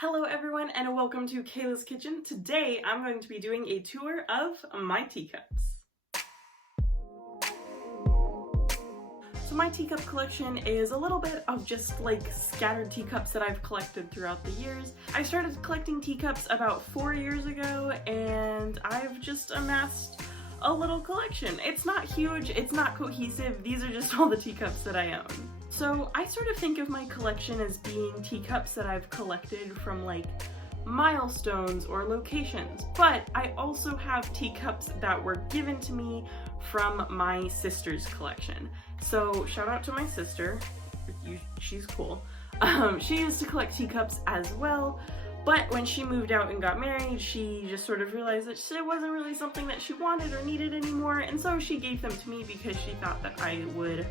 Hello everyone and welcome to Kayla's Kitchen. Today I'm going to be doing a tour of my teacups. So my teacup collection is a little bit of just like scattered teacups that I've collected throughout the years. I started collecting teacups about 4 years ago and I've just amassed a little collection. It's not huge, it's not cohesive, these are just all the teacups that I own. So I sort of think of my collection as being teacups that I've collected from like milestones or locations, but I also have teacups that were given to me from my sister's collection. So shout out to my sister, she's cool. She used to collect teacups as well, but when she moved out and got married, she just sort of realized that it wasn't really something that she wanted or needed anymore, and so she gave them to me because she thought that I would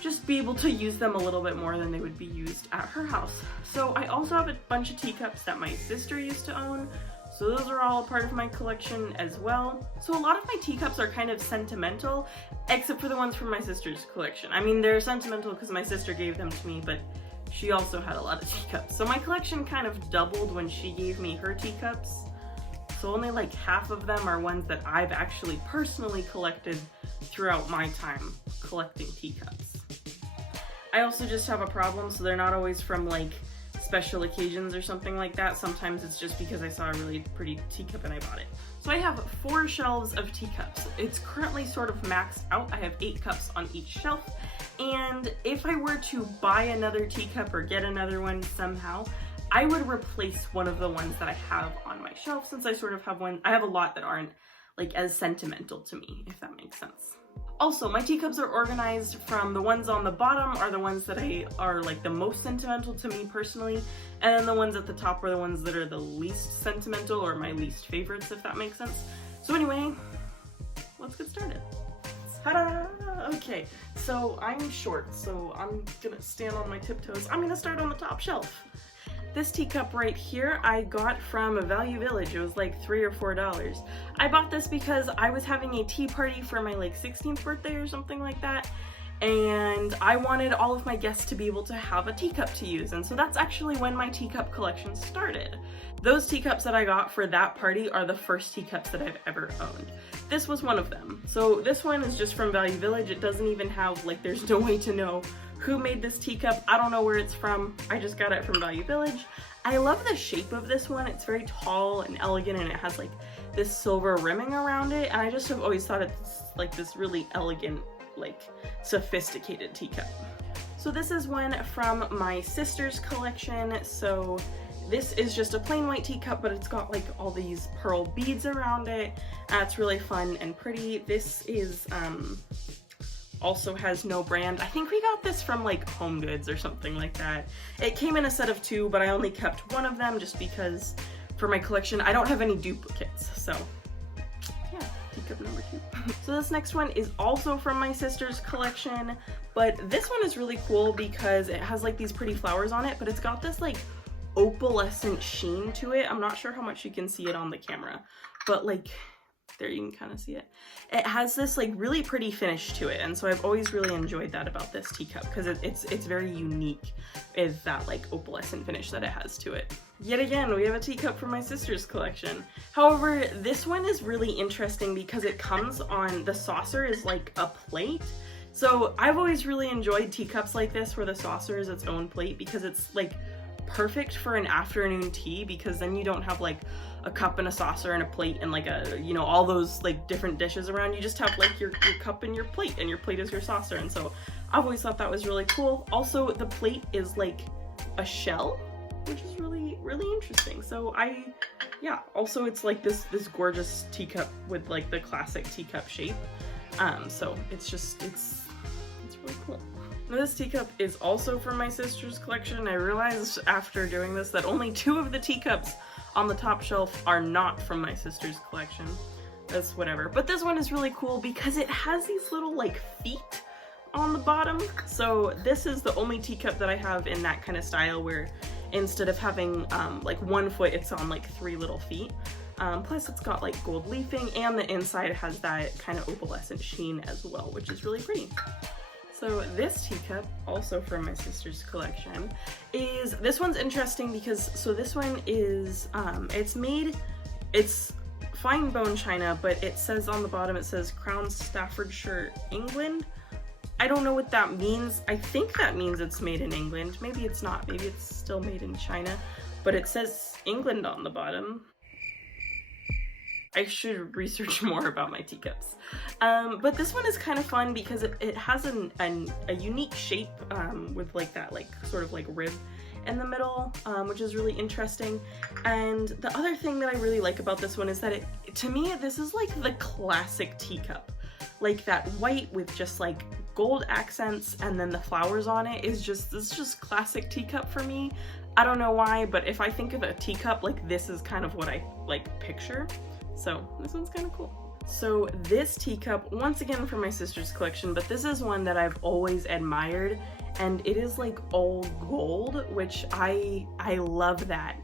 just be able to use them a little bit more than they would be used at her house. So I also have a bunch of teacups that my sister used to own, so those are all a part of my collection as well. So a lot of my teacups are kind of sentimental, except for the ones from my sister's collection. I mean, they're sentimental because my sister gave them to me, but she also had a lot of teacups. So my collection kind of doubled when she gave me her teacups. So only like half of them are ones that I've actually personally collected throughout my time collecting teacups. I also just have a problem, so they're not always from like special occasions or something like that. Sometimes it's just because I saw a really pretty teacup and I bought it. So I have 4 shelves of teacups. It's currently sort of maxed out. I have 8 cups on each shelf, and if I were to buy another teacup or get another one somehow, I would replace one of the ones that I have on my shelf, since I sort of have I have a lot that aren't like as sentimental to me, if that makes sense. Also, my teacups are organized from the ones on the bottom are the ones that are like the most sentimental to me personally, and then the ones at the top are the ones that are the least sentimental or my least favorites, if that makes sense. So anyway, let's get started. Ta-da! Okay, so I'm short, so I'm gonna stand on my tiptoes. I'm gonna start on the top shelf. This teacup right here I got from Value Village. It was like $3 or $4. I bought this because I was having a tea party for my like 16th birthday or something like that, and I wanted all of my guests to be able to have a teacup to use, and so that's actually when my teacup collection started. Those teacups that I got for that party are the first teacups that I've ever owned. This was one of them. So this one is just from Value Village. It doesn't even have, like, there's no way to know who made this teacup. I don't know where it's from. I just got it from Value Village. I love the shape of this one. It's very tall and elegant, and it has like this silver rimming around it, and I just have always thought it's like this really elegant, like sophisticated teacup. So this is one from my sister's collection. So this is just a plain white teacup, but it's got like all these pearl beads around it. It's really fun and pretty. This is also has no brand. I think we got this from like Home Goods or something like that. It came in a set of 2, but I only kept one of them just because for my collection I don't have any duplicates. So yeah, teacup number 2. So this next one is also from my sister's collection, but this one is really cool because it has like these pretty flowers on it, but it's got this like opalescent sheen to it. I'm not sure how much you can see it on the camera, but like there you can kind of see it. It has this like really pretty finish to it, and so I've always really enjoyed that about this teacup because it's very unique, is that like opalescent finish that it has to it. Yet again, we have a teacup from my sister's collection. However, this one is really interesting because it comes on, the saucer is like a plate. So I've always really enjoyed teacups like this where the saucer is its own plate, because it's like perfect for an afternoon tea, because then you don't have like a cup and a saucer and a plate and like a, you know, all those like different dishes around. You just have like your cup and your plate is your saucer, and so I've always thought that was really cool. Also, the plate is like a shell, which is really interesting. So yeah, also it's like this gorgeous teacup with like the classic teacup shape. So it's really cool. Now this teacup is also from my sister's collection. I realized after doing this that only 2 of the teacups on the top shelf are not from my sister's collection. That's whatever. But this one is really cool because it has these little like feet on the bottom. So this is the only teacup that I have in that kind of style where instead of having like 1 foot, it's on like 3 little feet. Plus it's got like gold leafing, and the inside has that kind of opalescent sheen as well, which is really pretty. So this teacup, also from my sister's collection, this one's interesting because, so this one is, it's fine bone china, but it says on the bottom, it says Crown Staffordshire, England. I don't know what that means. I think that means it's made in England. Maybe it's not, maybe it's still made in China, but it says England on the bottom. I should research more about my teacups. But this one is kind of fun because it has a unique shape with like that sort of rib in the middle, which is really interesting. And the other thing that I really like about this one is that to me, this is like the classic teacup. Like that white with just like gold accents and then the flowers on it it's just classic teacup for me. I don't know why, but if I think of a teacup, like this is kind of what I like picture. So this one's kind of cool. So this teacup, once again from my sister's collection, but this is one that I've always admired, and it is like all gold, which I love that.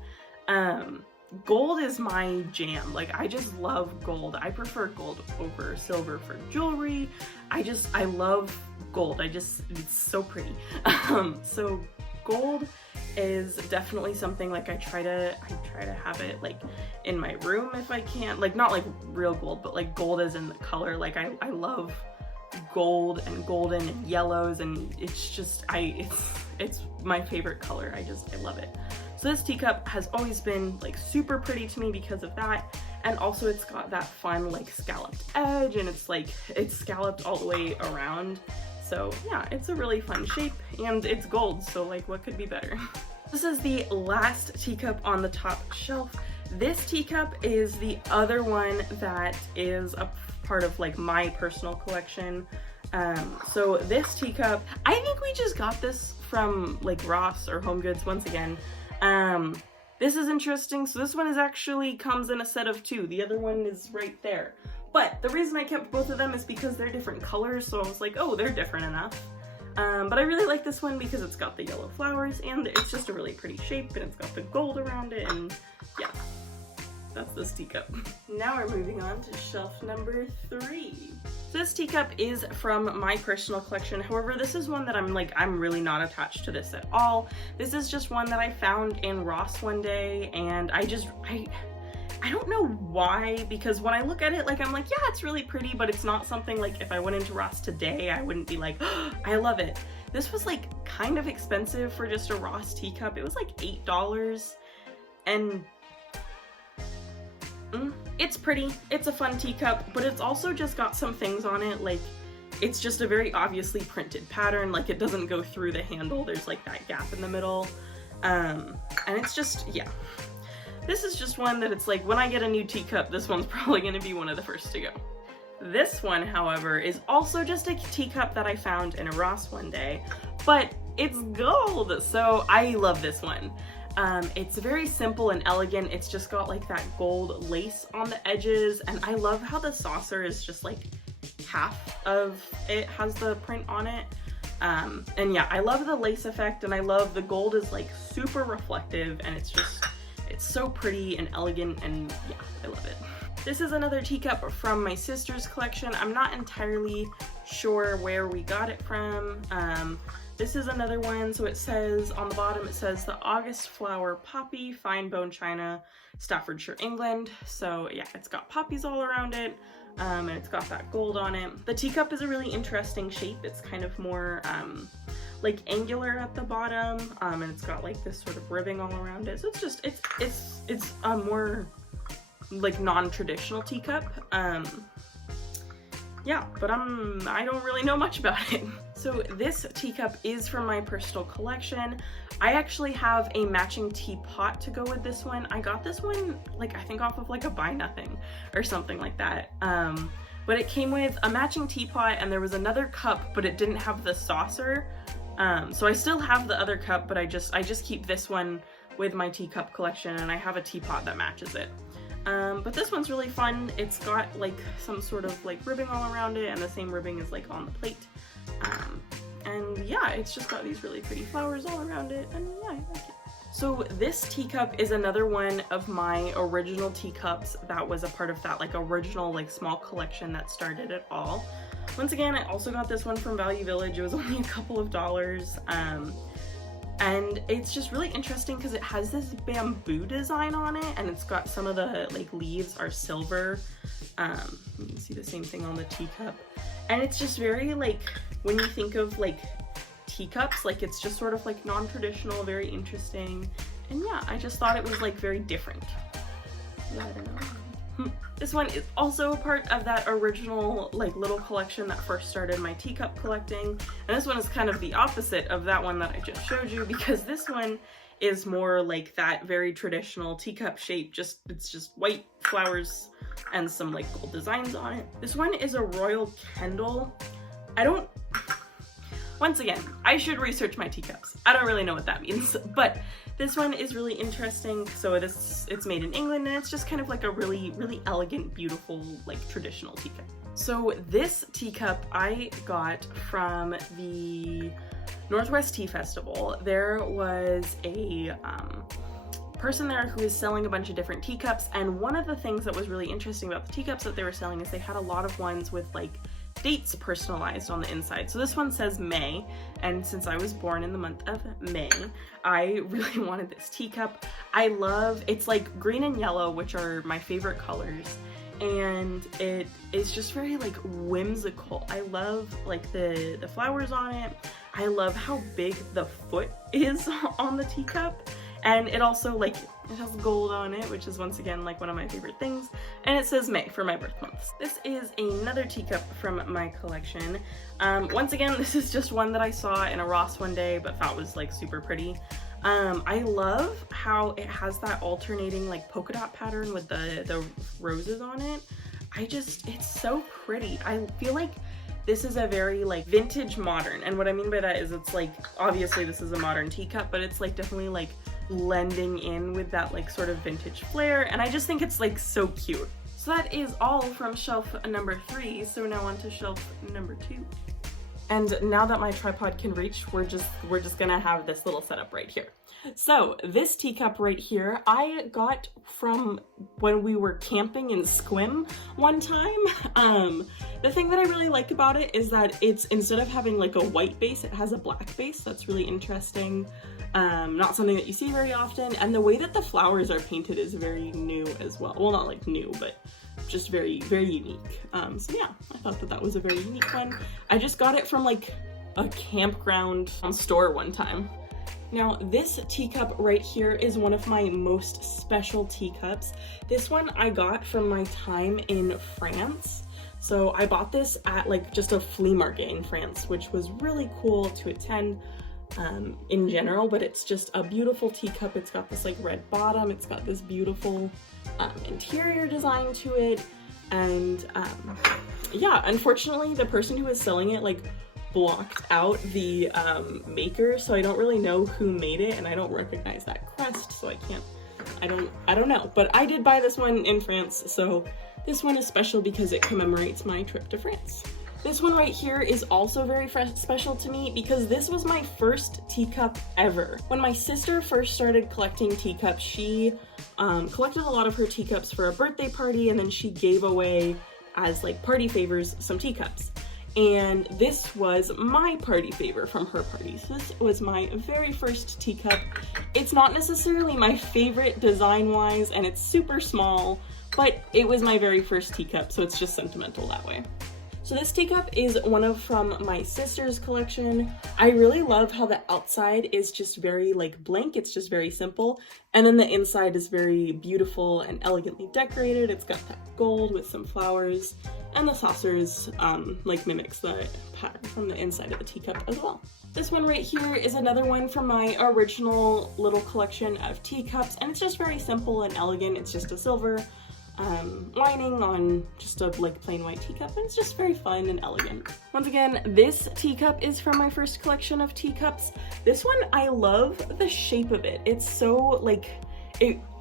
Gold is my jam. Like I just love gold. I prefer gold over silver for jewelry. I love gold. it's so pretty. So gold is definitely something like I try to have it like in my room if I can, like not like real gold, but like gold as in the color. Like I love gold and golden and yellows, and it's just it's my favorite color. I love it. So this teacup has always been like super pretty to me because of that, and also it's got that fun like scalloped edge, and it's scalloped all the way around. So yeah, it's a really fun shape, and it's gold, so like what could be better? This is the last teacup on the top shelf. This teacup is the other one that is a part of like my personal collection. So this teacup, I think we just got this from like Ross or Home Goods once again. This is interesting. So this one actually comes in a set of two. The other one is right there. But the reason I kept both of them is because they're different colors, so I was like, oh, they're different enough. But I really like this one because it's got the yellow flowers, and it's just a really pretty shape, and it's got the gold around it, and yeah, that's this teacup. Now we're moving on to shelf number 3. So this teacup is from my personal collection. However, this is one that I'm really not attached to this at all. This is just one that I found in Ross one day, and I don't know why, because when I look at it, like, I'm like, yeah, it's really pretty, but it's not something like if I went into Ross today, I wouldn't be like, oh, I love it. This was like kind of expensive for just a Ross teacup. It was like $8, and it's pretty. It's a fun teacup, but it's also just got some things on it, like it's just a very obviously printed pattern. Like it doesn't go through the handle. There's like that gap in the middle, and it's just, yeah. This is just one that it's like, when I get a new teacup, this one's probably going to be one of the first to go. This one, however, is also just a teacup that I found in a Ross one day, but it's gold, so I love this one. It's very simple and elegant. It's just got like that gold lace on the edges, and I love how the saucer is just like half of it has the print on it. And yeah, I love the lace effect, and I love the gold is like super reflective, and it's so pretty and elegant, and yeah, I love it. This is another teacup from my sister's collection. I'm not entirely sure where we got it from. This is another one, so it says, on the bottom it says the August Flower Poppy, Fine Bone China, Staffordshire, England. So yeah, it's got poppies all around it, and it's got that gold on it. The teacup is a really interesting shape. It's kind of more like angular at the bottom, and it's got like this sort of ribbing all around it. So it's just, it's a more like non-traditional teacup. Yeah, but I don't really know much about it. So this teacup is from my personal collection. I actually have a matching teapot to go with this one. I got this one, like, I think off of like a Buy Nothing or something like that. But it came with a matching teapot, and there was another cup, but it didn't have the saucer. So I still have the other cup, but I just keep this one with my teacup collection, and I have a teapot that matches it. But this one's really fun. It's got like some sort of like ribbing all around it, and the same ribbing is like on the plate. And yeah, it's just got these really pretty flowers all around it, and yeah, I like it. So this teacup is another one of my original teacups that was a part of that like original like small collection that started it all. Once again, I also got this one from Value Village. It was only a couple of dollars. And it's just really interesting because it has this bamboo design on it, and it's got some of the like leaves are silver. You can see the same thing on the teacup. And it's just very like, when you think of like teacups, like it's just sort of like non-traditional, very interesting. And yeah, I just thought it was like very different. Yeah, I don't know. This one is also a part of that original like little collection that first started my teacup collecting. And this one is kind of the opposite of that one that I just showed you, because this one is more like that very traditional teacup shape. It's just white flowers and some like gold designs on it. This one is a Royal Kendall. Once again, I should research my teacups. I don't really know what that means, but this one is really interesting. So it's made in England, and it's just kind of like a really, really elegant, beautiful, like traditional teacup. So this teacup I got from the Northwest Tea Festival. There was a person there who was selling a bunch of different teacups, and one of the things that was really interesting about the teacups that they were selling is they had a lot of ones with like dates personalized on the inside. So this one says May, and since I was born in the month of May, I really wanted this teacup. It's like green and yellow, which are my favorite colors, and it is just very like whimsical. I love like the flowers on it. I love how big the foot is on the teacup, and it also like it has gold on it, which is once again like one of my favorite things, and it says May for my birth month. This is another teacup from my collection. Once again, this is just one that I saw in a Ross one day but thought was like super pretty. I love how it has that alternating like polka dot pattern with the roses on it. It's so pretty. I feel like this is a very like vintage modern, and what I mean by that is it's like, obviously this is a modern teacup, but it's like definitely like blending in with that like sort of vintage flair, and I just think it's like so cute. So that is all from shelf number 3, so now on to shelf number 2. And now that my tripod can reach, we're just gonna have this little setup right here. So this teacup right here, I got from when we were camping in Squim one time. The thing that I really like about it is that it's, instead of having like a white base, it has a black base. That's really interesting. Not something that you see very often. And the way that the flowers are painted is very new as well. Well, not like new, but just very, very unique. So yeah, I thought that was a very unique one. I just got it from like a campground store one time. Now this teacup right here is one of my most special teacups. This one I got from my time in France. So I bought this at like just a flea market in France, which was really cool to attend in general, but it's just a beautiful teacup. It's got this like red bottom, it's got this beautiful interior design to it, and yeah, unfortunately the person who was selling it like blocked out the maker, so I don't really know who made it, and I don't recognize that crest, so I don't know, but I did buy this one in France, so this one is special because it commemorates my trip to France. This one right here is also very special to me because this was my first teacup ever. When my sister first started collecting teacups, she collected a lot of her teacups for a birthday party, and then she gave away as like party favors some teacups. And this was my party favor from her party. So this was my very first teacup. It's not necessarily my favorite design-wise, and it's super small, but it was my very first teacup, so it's just sentimental that way. So this teacup is one from my sister's collection. I really love how the outside is just very like blank, it's just very simple, and then the inside is very beautiful and elegantly decorated. It's got that gold with some flowers, and the saucers like mimics the pattern from the inside of the teacup as well. This one right here is another one from my original little collection of teacups, and it's just very simple and elegant. It's just a silver lining on just a like plain white teacup, and it's just very fun and elegant. Once again, this teacup is from my first collection of teacups. This one, I love the shape of it. It's so like,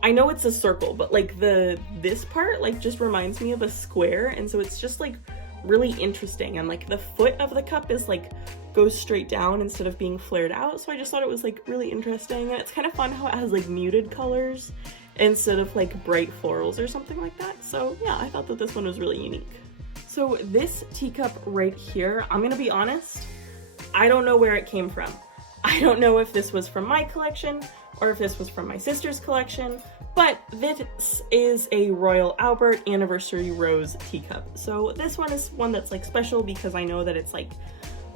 I know it's a circle, but like this part like just reminds me of a square, and so it's just like really interesting, and like the foot of the cup is like goes straight down instead of being flared out, so I just thought it was like really interesting, and it's kind of fun how it has like muted colors instead of like bright florals or something like that. So yeah, I thought that this one was really unique. So this teacup right here, I'm gonna be honest, I don't know where it came from. I don't know if this was from my collection or if this was from my sister's collection, but this is a Royal Albert Anniversary Rose teacup. So this one is one that's like special because I know that it's like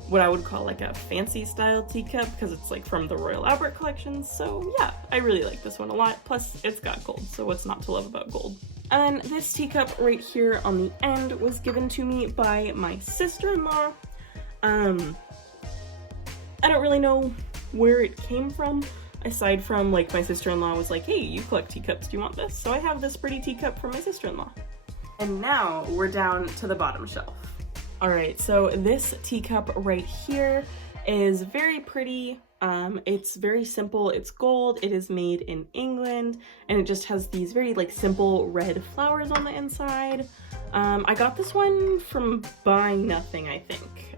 what I would call like a fancy style teacup because it's like from the Royal Albert collection. So yeah, I really like this one a lot. Plus it's got gold, so what's not to love about gold? And this teacup right here on the end was given to me by my sister-in-law. I don't really know where it came from, aside from like my sister-in-law was like, hey, you collect teacups, do you want this? So I have this pretty teacup from my sister-in-law. And now we're down to the bottom shelf. All right, so this teacup right here is very pretty. It's very simple, it's gold, it is made in England, and it just has these very like simple red flowers on the inside. I got this one from buying nothing, I think.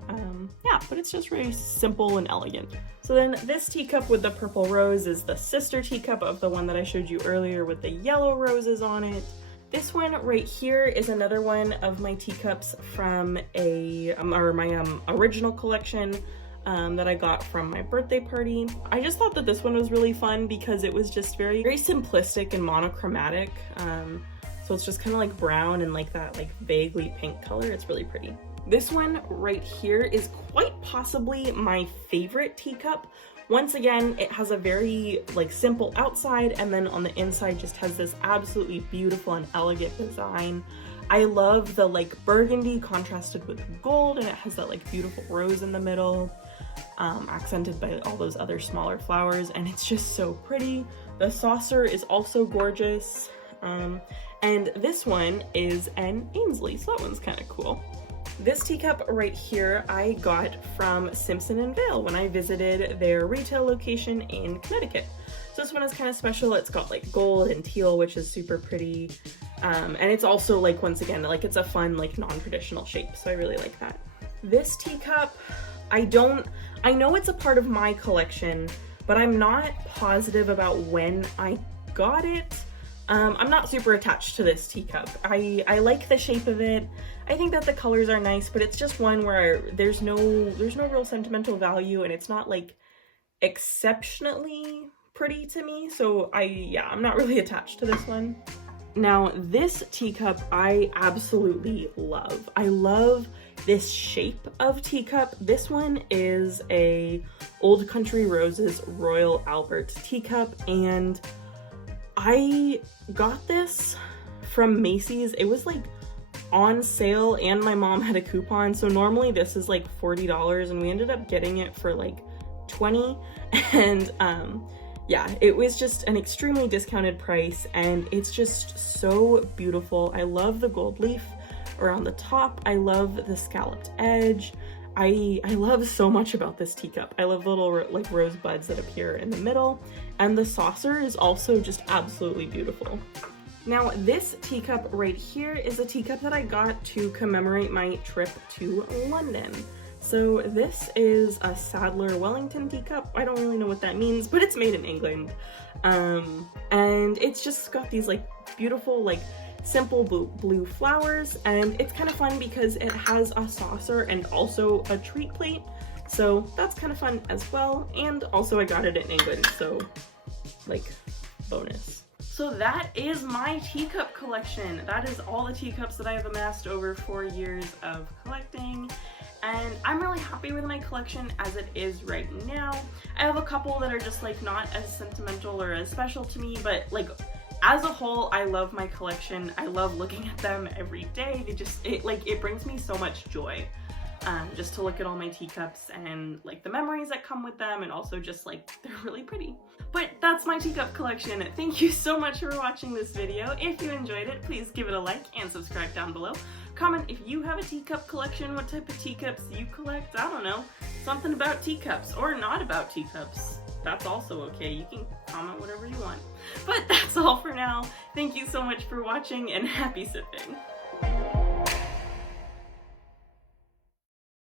Yeah, but it's just very simple and elegant. So then this teacup with the purple rose is the sister teacup of the one that I showed you earlier with the yellow roses on it. This one right here is another one of my teacups from my original collection that I got from my birthday party. I just thought that this one was really fun because it was just very simplistic and monochromatic. So it's just kind of like brown and like that like vaguely pink color. It's really pretty. This one right here is quite possibly my favorite teacup. Once again, it has a very like simple outside, and then on the inside just has this absolutely beautiful and elegant design. I love the like burgundy contrasted with gold, and it has that like beautiful rose in the middle, accented by all those other smaller flowers, and it's just so pretty. The saucer is also gorgeous, and this one is an Ainsley, so that one's kind of cool. This teacup right here I got from Simpson & Vail when I visited their retail location in Connecticut. So this one is kind of special. It's got like gold and teal, which is super pretty. And it's also like, once again, like it's a fun, like non-traditional shape. So I really like that. This teacup, I know it's a part of my collection, but I'm not positive about when I got it. I'm not super attached to this teacup. I like the shape of it. I think that the colors are nice, but it's just one where there's no real sentimental value, and it's not like exceptionally pretty to me. So I'm not really attached to this one. Now this teacup I absolutely love. I love this shape of teacup. This one is a Old Country Roses Royal Albert teacup, and I got this from Macy's. It was like on sale and my mom had a coupon, so normally this is like $40 and we ended up getting it for like $20, and yeah, it was just an extremely discounted price, and it's just so beautiful. I love the gold leaf around the top. I love the scalloped edge. I love so much about this teacup. I love the little like rose buds that appear in the middle, and the saucer is also just absolutely beautiful. Now this teacup right here is a teacup that I got to commemorate my trip to London. So this is a Sadler Wellington teacup. I don't really know what that means, but it's made in England. And it's just got these like beautiful like simple blue flowers, and it's kind of fun because it has a saucer and also a treat plate, so that's kind of fun as well. And also I got it in England, so like bonus. So that is my teacup collection. That is all the teacups that I have amassed over 4 years of collecting, and I'm really happy with my collection as it is right now. I have a couple that are just like not as sentimental or as special to me, but like as a whole, I love my collection. I love looking at them every day. It brings me so much joy just to look at all my teacups and like the memories that come with them, and also just like they're really pretty. But that's my teacup collection. Thank you so much for watching this video. If you enjoyed it, please give it a like and subscribe down below. Comment if you have a teacup collection, what type of teacups you collect. I don't know, something about teacups or not about teacups. That's also okay. You can comment whatever you want. But that's all for now. Thank you so much for watching, and happy sipping.